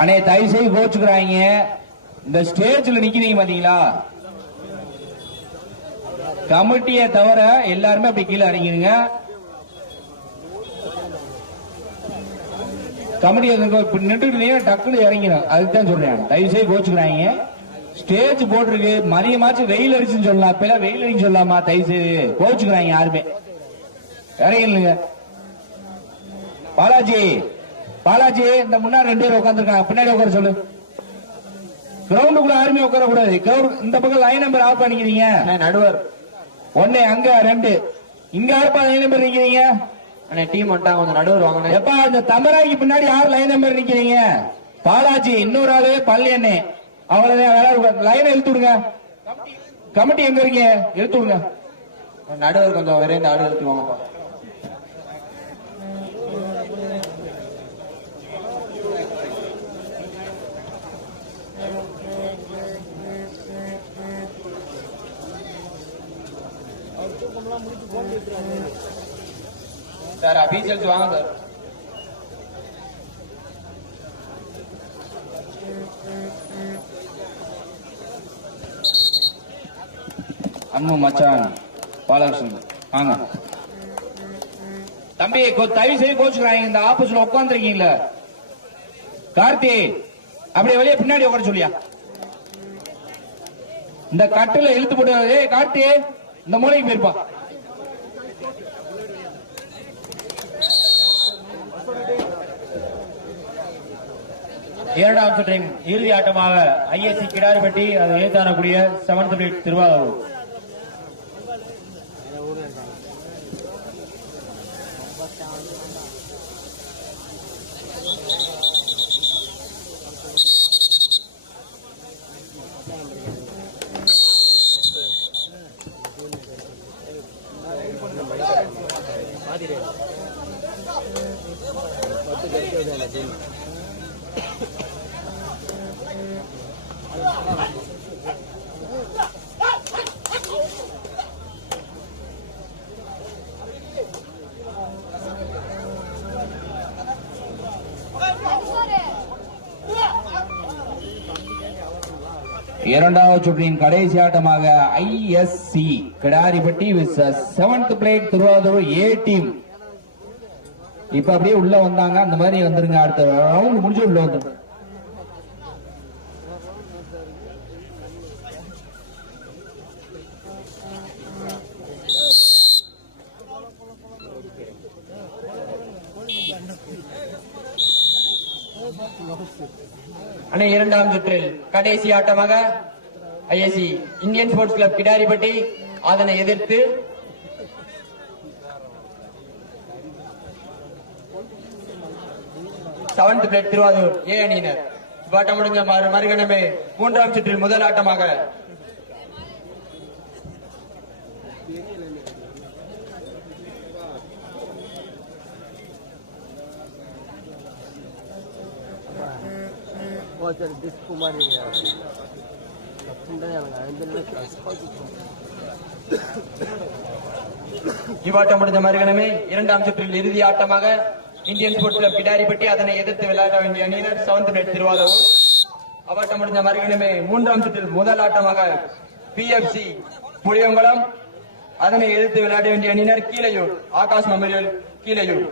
அண்ணே தயவு செய்து கோச்சுக்கிறாங்க. இந்த ஸ்டேஜ்ல நிக்கிறீங்க பாத்தீங்களா, கமிட்டியை தவிர எல்லாருமே அப்படி கீழே இறங்கிருங்க. கமிட்டி நின்று டக்குனு இறங்கிடும். அதுதான் சொல்றேன், தயவு செய்து கோச்சுக்கிறாங்க. ஸ்டேஜ் போட்டிருக்கு, மதியமாச்சு வெயில் அடிச்சுன்னு சொல்லலாம், இப்ப வெயில் அடிச்சு சொல்லலாமா? தயவு செய்து கோச்சுக்கிறாங்க, யாருமே இறங்கிடுங்க. பாலாஜி பாலாஜி இந்த முன்னாடி 2 பேர் உட்காந்துருக்காங்க, பின்னாடி உட்கார சொல்லு. கிரவுண்டுக்குள்ள யாருமே உட்கார கூடாது. இந்த பக்கம் லைன் நம்பர் ஆஃப் பண்ணிக்கிறீங்க. நடுவர் 1 அங்க 2 இங்க யாருப்பா லைன் நம்பர் நிக்கிறீங்க? டீம் வந்துட்டாங்க, கொஞ்சம் நடுவர் வாங்க. எப்பா இந்த தமராய்க்கு பின்னாடி யார் லைன் நம்பர் நிக்கிறீங்க? பாலாஜி, இன்னொரு ஆளு பள்ளி அண்ணே, அவ்வளவுதான். லைன் இழுத்து விடுங்க. கமிட்டி எங்க இருக்கீங்க? இழுத்து விடுங்க. நடுவர் கொஞ்சம் விரைந்து ஆடு இழுத்து வாங்க. சார் அபிஷியல்ஸ் வாங்க சார். அம்மு மச்சான் பாலகிருஷ்ணன் வாங்க. தம்பி தயவு செய்து கோச்சுக்கிறாங்க. இந்த ஆபீஸ்ல உட்காந்துருக்கீங்களா? கார்த்தி அப்படியே வெளியே பின்னாடி உட்கார சொல்லியா. இந்த கட்டுல இழுத்து போட்டு கார்த்தி இந்த மூலைக்கு போயிருப்பா. இரண்டாம் சுற்றின் இறுதி ஆட்டமாக ஐஎஸ்சி கிடாரிப்பட்டி அதை ஏத்தானக்கூடிய 7th பிளேட் திருவாரூர். இரண்டாவது சுற்றின் கடைசி ஆட்டமாக ISC Kidaripatti 7th blade Thiruvarur A team. இப்ப அப்படியே உள்ள வந்தாங்க, அந்த மாதிரி வந்துருங்க. அடுத்த ரவுண்ட் முடிஞ்சு உள்ள வந்துருங்க. அணை இரண்டாம் சுற்றில் கடைசி ஆட்டமாக ISC Indian sports club Kidaripatti அதனை எதிர்த்து செவன்த் பிளேட் திருவாரூர் ஏ அணியினர். ஆட்டம் முடிஞ்ச மறுகணமே மூன்றாம் சுற்றில் முதல் ஆட்டமாக இவ்வாட்டம் முடிந்த மறுகணமே இரண்டாம் சுற்றில் இறுதி ஆட்டமாக இந்தியன் ஸ்போர்ட்ஸ் கிளப் கிடாரிப்பட்டி அதனை எதிர்த்து விளையாட வேண்டிய அணியினர் 7th பிளேட் திருவாரூர். அவ்வாட்டம் முடிந்த மறுகணமே மூன்றாம் சுற்றில் முதல் ஆட்டமாக பிஎஃப்சி புளியங்குளம் அதனை எதிர்த்து விளையாட வேண்டிய அணியினர் கீழையூர் ஆகாஷ் மெமோரியல் கீழையூர்.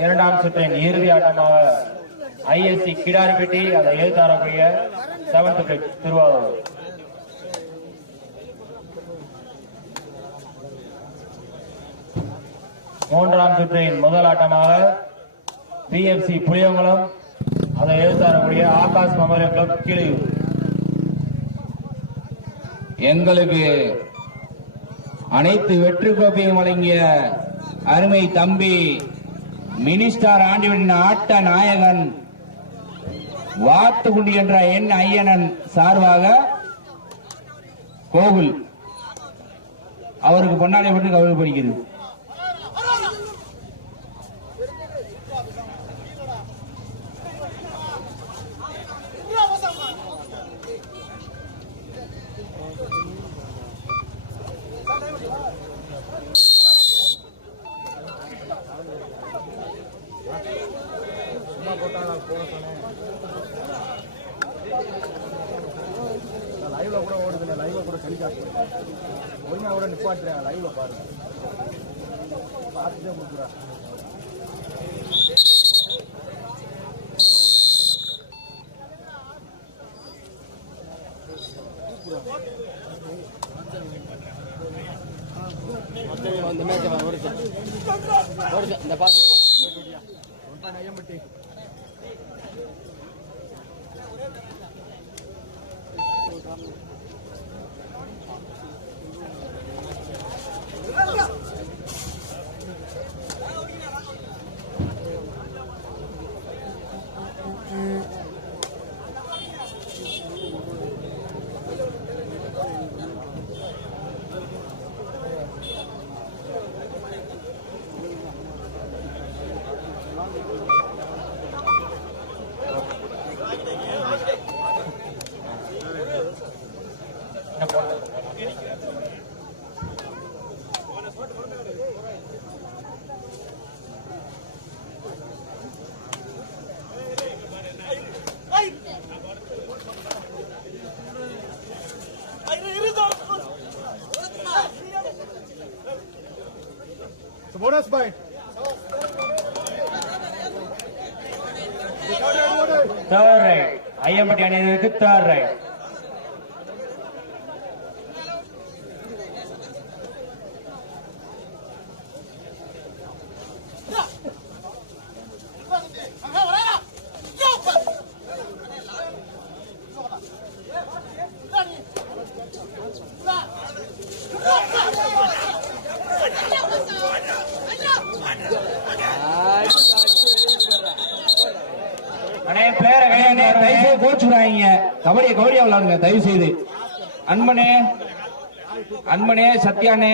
இரண்டாம் சுற்றின் இறுதி ஆட்டமாக ஐஎஸ்சி கிடாரிப்பட்டி அதை எதிர்த்தாரக்கூடிய 7th பிளேட் திருவாரூர். மூன்றாம் சுற்றின் முதல் ஆட்டமாக பிஎஃப்சி புளியங்குளம் அதை எதிர்த்தாரக்கூடிய ஆகாஷ் மெமோரியல் கிளப் கீழையூர். எங்களுக்கு அனைத்து வெற்றி கோப்பையும் வழங்கிய அருமை தம்பி மினிஸ்டர் ஆண்டிவன் ஆட்ட நாயகன் வாத்துக்குண்டி என்ற என் ஐயனன் சார்பாக கோகுல் அவருக்கு பொன்னாடை போட்டு கௌரவப்படுகிறது. லைவ்ல கூட ஓடுது, லைவ்ல கூட டெலிகாஸ்ட் ஒழுங்கா கூட நிப்பாட்டுறேன். லைவ்ல பாருங்க, பார்த்துட்டே முடிக்கிறா. இந்த மேட்ச் ஓடுச்சு இந்த பார்த்து Ayyampatti bonus point. Third right. Ayyampatti அணியினருக்கு third right. கபடியை கபடியா விளையாடுங்க தயவு செய்து. அன்பனே அன்பனே சத்யானே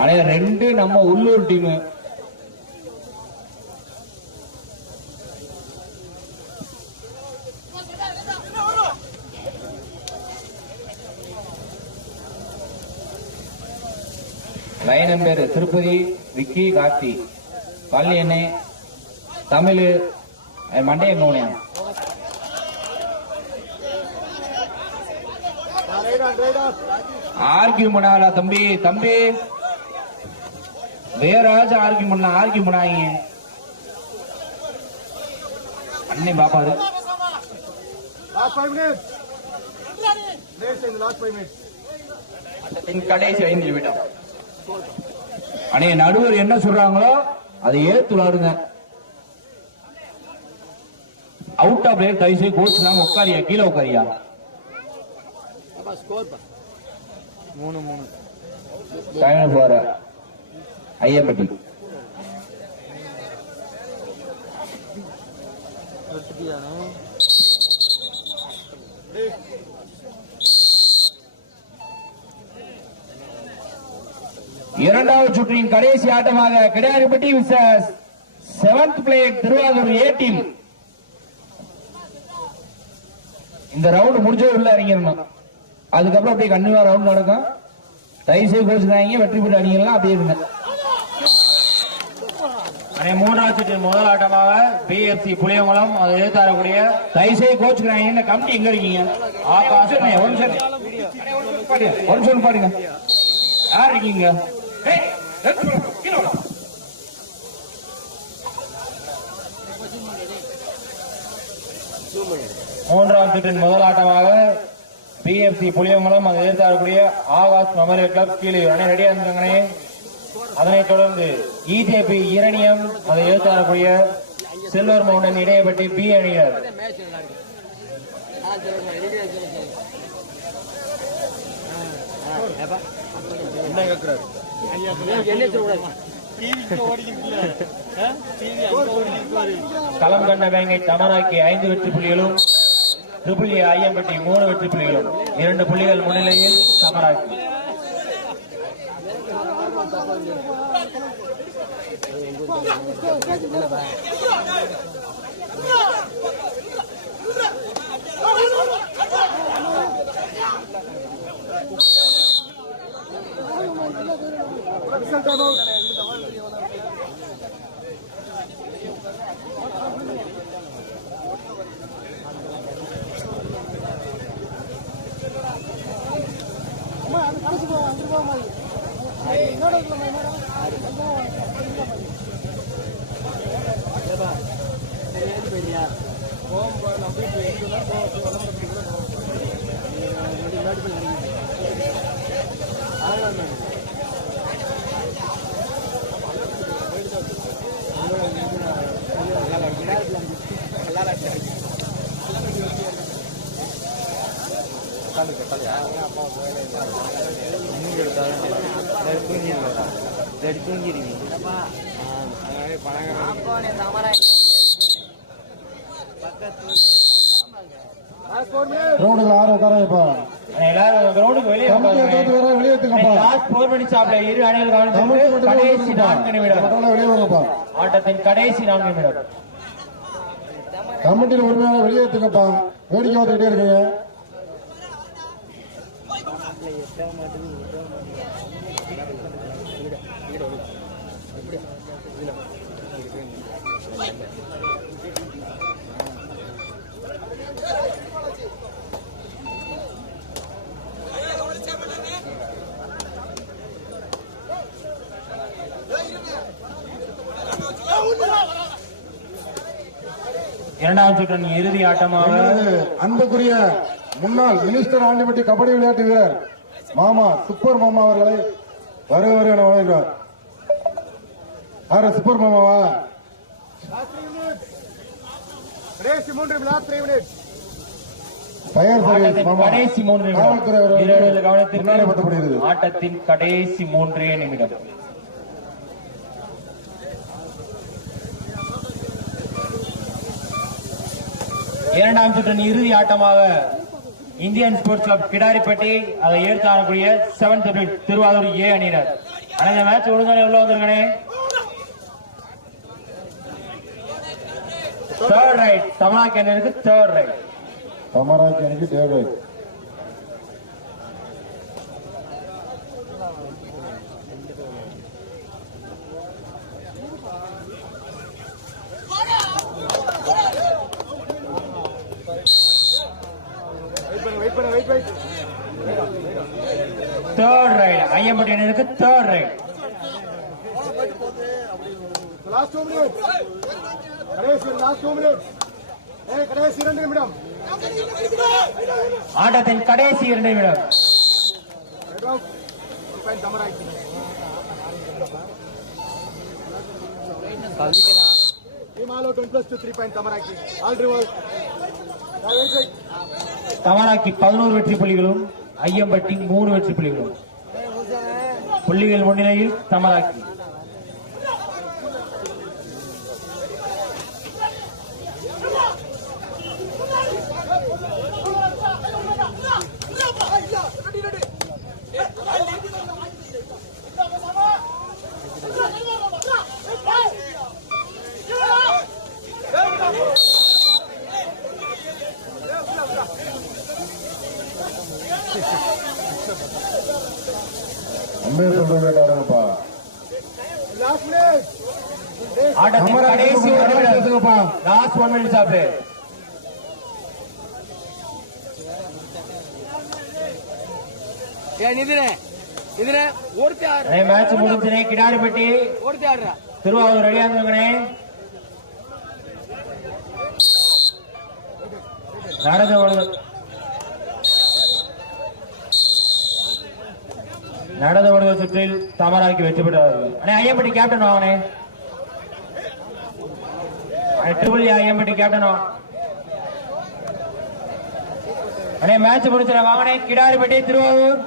அண்ணே ரெண்டு நம்ம உள்ளூர் team. Line number Tirupathi, Vicky, Karthi, Palani அண்ணே, தமிழ், மண்டைய கவுனியா. ஆர்கியூ பண்ணாங்களா தம்பி? தம்பி வேறாச்சும் ஆர்கியூ பண்ணாங்க அண்ணே பாப்பாரு. கடைசி 5 நிமிடம். அண்ணே நடுவர் என்ன சொல்றாங்களோ அதை ஏத்து விளாடுங்க. அவுட் ஆஃப் பிளேயர் தயவு செய்து கோச் நாம உட்காரியா, கீழே உட்காரியா. 3-3 ஐயம்பட்டி. இரண்டாவது சுற்றின் கடைசி ஆட்டமாக கிடையாதுபட்டி விசஸ் 7th player Thiruvarur A team. இந்த ரவுண்ட் முடிஞ்சே உள்ள இறங்கிடணும். அதுக்கப்புறம் அப்படியே கண்டிப்பா ரவுண்ட் நடக்கும். தயவுசெய்து கோச்சுக்காங்க, வெற்றி பெற்று அணிகள்லாம் அப்படியே இருங்க. மூன்றாவது சுற்றின் முதல் ஆட்டமாக பிஎஃப்சி புளியங்குளம் அதை எதிர்த்தாரக்கூடிய தயவுசெய்து கோச்சுக்கிறாங்க. கமிட்டி எங்க இருக்கீங்க? ஆகாஷ் ஒரு நிமிஷம் பாருங்க. யார் இருக்கீங்க? மூன்றாம் சுற்றின் முதல் ஆட்டமாக பிஎஃப்சி புளியங்குளம் அதை எதிர்த்தாரக்கூடிய ஆகாஷ் மெமோரியல் கிளப் கீழே அணை ரெடியா இருந்தாங்கன்னே. அதனைத் தொடர்ந்து இஜேபி இரணியம் அதை எதிர்த்தாரக்கூடிய சில்வர் மவுண்டன் இடையப்பட்டி பி அணியினர். களம் கண்ட வேங்கை தமராக்கி 5 வெற்றி புள்ளிகளும் ட்ரிபிள் ஏ ஐயம்பட்டி 3 வெற்றி புள்ளிகளும் 2 புள்ளிகள் முன்னிலையில் தமராக்கி. எல்லாரும் கிரவுண்டுக்கு வெளியே இரு அணிகள் கவனித்து கடைசி 4 நிமிடம் ஆட்டத்தின் கடைசி 4 நிமிடம். கமிட்டியில் உரிமையாக வெளியேற்றுங்கப்பா. வேடிக்கை பார்த்துக்கிட்டே இருக்கீங்க. இரண்டாம் சுற்றின் இறுதி ஆட்டமாக அன்புக்குரிய முன்னாள் மினிஸ்டர் ஆண்டிப்பட்டி கபடி விளையாட்டு வீரர் மாமா சூப்பர் மாமா அவர்களை வருக என வழங்குகிறார். சூப்பர் மாமாவா? கடைசி 3 நிமிடம். ஆட்டத்தின் கடைசி 3 நிமிடம். இரண்டாம் சுற்றின் இறுதி ஆட்டமாக இந்தியன் ஸ்போர்ட்ஸ் கிளப் கிடாரிப்பட்டி அதை ஏற்று ஆடக்கூடிய 7th திருவாரூர் ஏ அணியினர். அந்த மேட்ச் ஒழுங்கான எவ்வளவு வந்திருக்கனே? தேர்ட் ரைட் தமராக்கி அணிக்கு தேர்ட் ரைட். தமராக்கி அணிக்கு third right. Third right Ayyampatti அணிக்கு தேர்ட் ரைட். ஆட்டத்தின் கடைசி 2 நிமிடம். தமராக்கி 11 வெற்றி புள்ளிகளும் ஐயம்பட்டி 3 வெற்றி புள்ளிகளும். புள்ளிகள் முன்னிலையில் தமராக்கி. ஆட்டத்தின் கடைசி 1 நிமிடம். லாஸ்ட் 1 மினிட் ஆஃப் மேட்ச் முடிஞ்சனே. கிடாரிப்பட்டி திருவாரூர் ரெடியா இருந்தவங்கனே. நடந்த ஒரு சுற்றில் தமராக்கி வெற்றி பெற்றார்கள். ஐயம்பட்டி கேப்டன் வாங்கனே. ட்ரிபிள் ஐயம்பட்டி கேப்டன் மேட்ச் முடிச்ச வாங்கனே. கிடாரிப்பட்டி திருவாரூர்